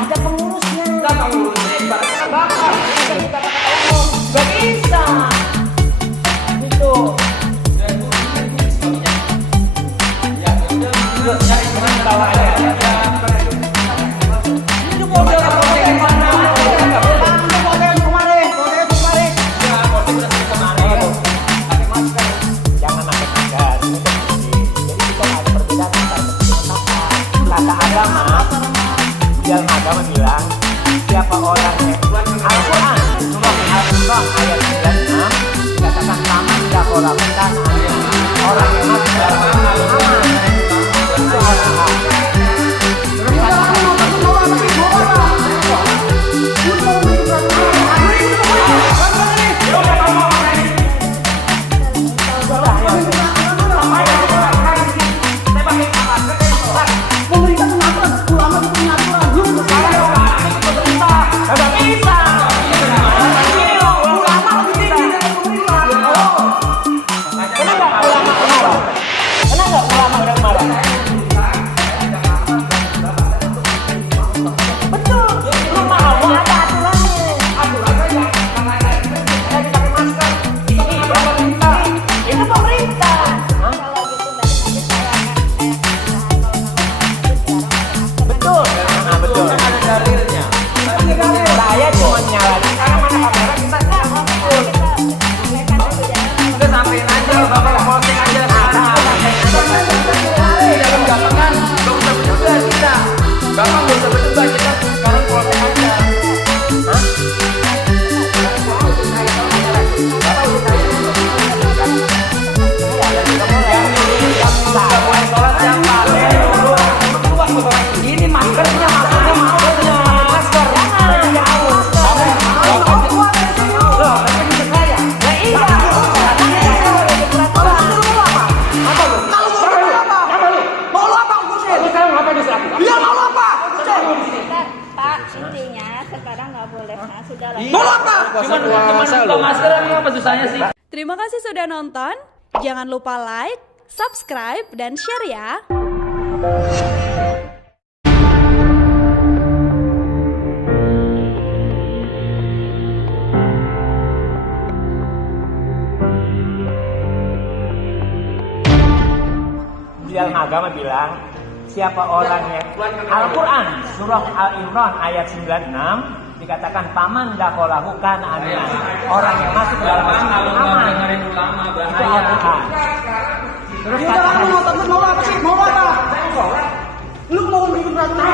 ada pengurusnya. Enggak pengurusnya, ibaratnya kan bapak. Gak bisa. Gitu. Cari teman bawa aja. Ini model kemarin. Pakai masker. Jangan pakai masker. Jadi kita ada perbedaan antara kata agama. Di dalam agama bilang siapa orang yang Al-Quran surah Al-Imran ayat 96 dikatakan sama tidak orang kan orang yang masuk dalam aman. Itu orang. Terus Bapak nggak usah berdebat, kita sekarang proses aja. Mulai sholat siapa? Ini maskernya, maksudnya masker. Intinya sekarang nggak boleh, nah sudah lah. Cuman buka masker apa susahnya sih? Terima kasih sudah nonton. Jangan lupa like, subscribe, dan share ya. di dalam agama bilang siapa orang yang Al-Quran surah Al-Imran ayat 96 dikatakan paman dakholahu kana aminan. Orang yang masuk ke dalam masjid aman. Dengerin ulama Itu Al-Quran. Terus Mau apa sih? Mau apa? Lu mau bikin peraturan?